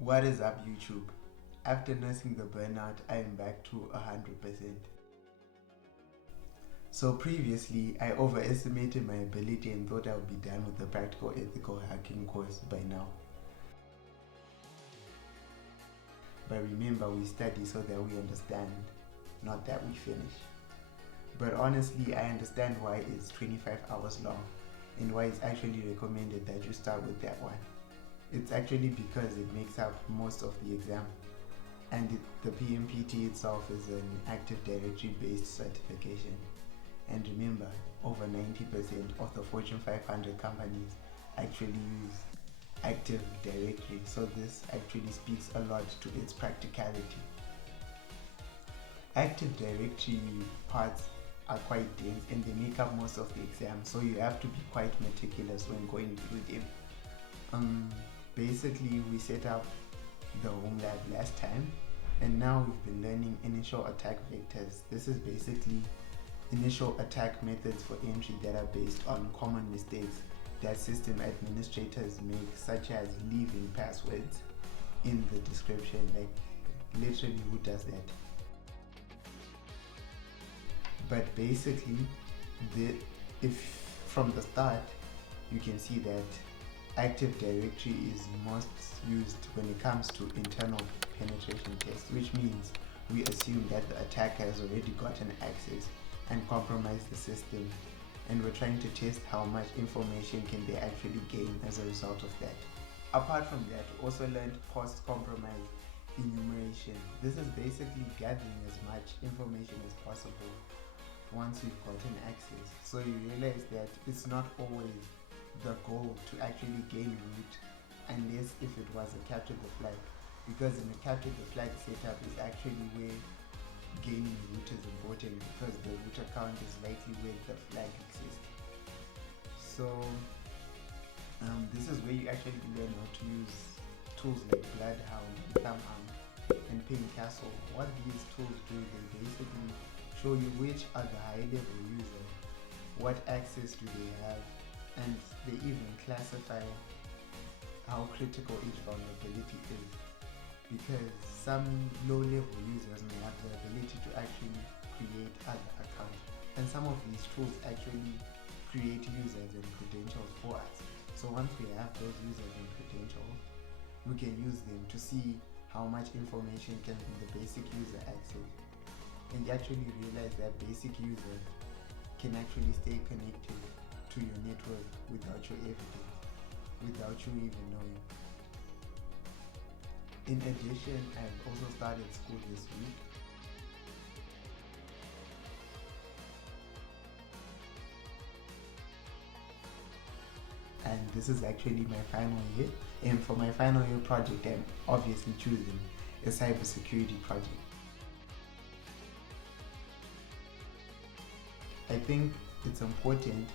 What is up, YouTube? After nursing the burnout, I am back to 100%. So previously, I overestimated my ability and thought I would be done with the practical ethical hacking course by now. But remember, we study so that we understand, not that we finish. But honestly, I understand why it's 25 hours long and why it's actually recommended that you start with that one. It's actually because it makes up most of the exam, and the PNPT itself is an Active Directory based certification. And remember, over 90% of the Fortune 500 companies actually use Active Directory, so this actually speaks a lot to its practicality. Active Directory parts are quite dense and they make up most of the exam, so you have to be quite meticulous when going through them. Basically, we set up the home lab last time, and now we've been learning initial attack vectors. This is basically initial attack methods for entry that are based on common mistakes that system administrators make, such as leaving passwords in the description. Like, literally, who does that? But basically, if from the start you can see that Active Directory is most used when it comes to internal penetration tests, which means we assume that the attacker has already gotten access and compromised the system, and we're trying to test how much information can they actually gain as a result of that. Apart from that, we also learned post-compromise enumeration. This is basically gathering as much information as possible once you've gotten access. So you realize that it's not always the goal to actually gain root, unless if it was a capture the flag, because in the capture the flag setup is actually where gaining root is important, because the root account is likely where the flag exists. So this is where you actually learn how to use tools like Bloodhound, Thumbhound, and Ping Castle. What these tools do, they basically show you which are the high level users, what access do they have, and they even classify how critical each vulnerability is, because some low-level users may have the ability to actually create other accounts, and some of these tools actually create users and credentials for us. So once we have those users and credentials, we can use them to see how much information can the basic user access, and you actually realize that basic user can actually stay connected to your network without your evidence, without you even knowing. In addition, I've also started school this week. And this is actually my final year. And for my final year project, I'm obviously choosing a cybersecurity project. I think it's important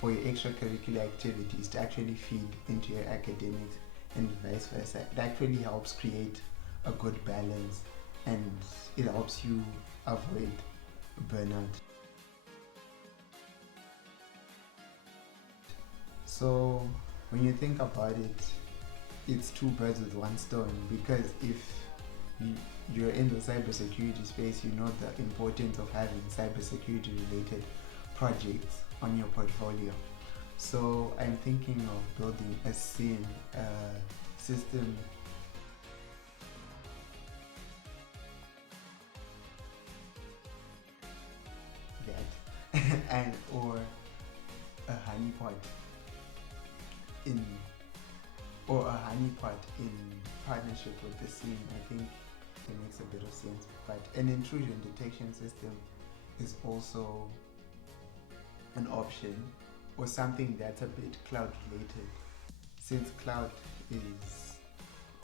for your extracurricular activities to actually feed into your academics and vice versa. It actually helps create a good balance, and it helps you avoid burnout. So when you think about it, it's two birds with one stone, because if you're in the cybersecurity space, you know the importance of having cybersecurity related projects on your portfolio. So I'm thinking of building a SIM system that and or a honeypot in partnership with the SIM. I think it makes a bit of sense. But an intrusion detection system is also an option, or something that's a bit cloud related, since cloud is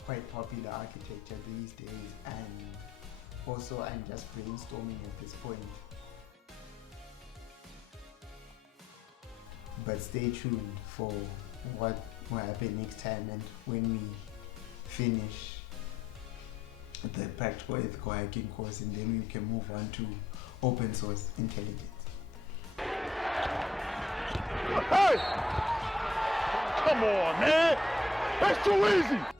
quite popular architecture these days, and also I'm just brainstorming at this point. But stay tuned for what will happen next time and when we finish the practical ethical hacking course, and then we can move on to open source intelligence. Hey! Come on, man! That's too easy!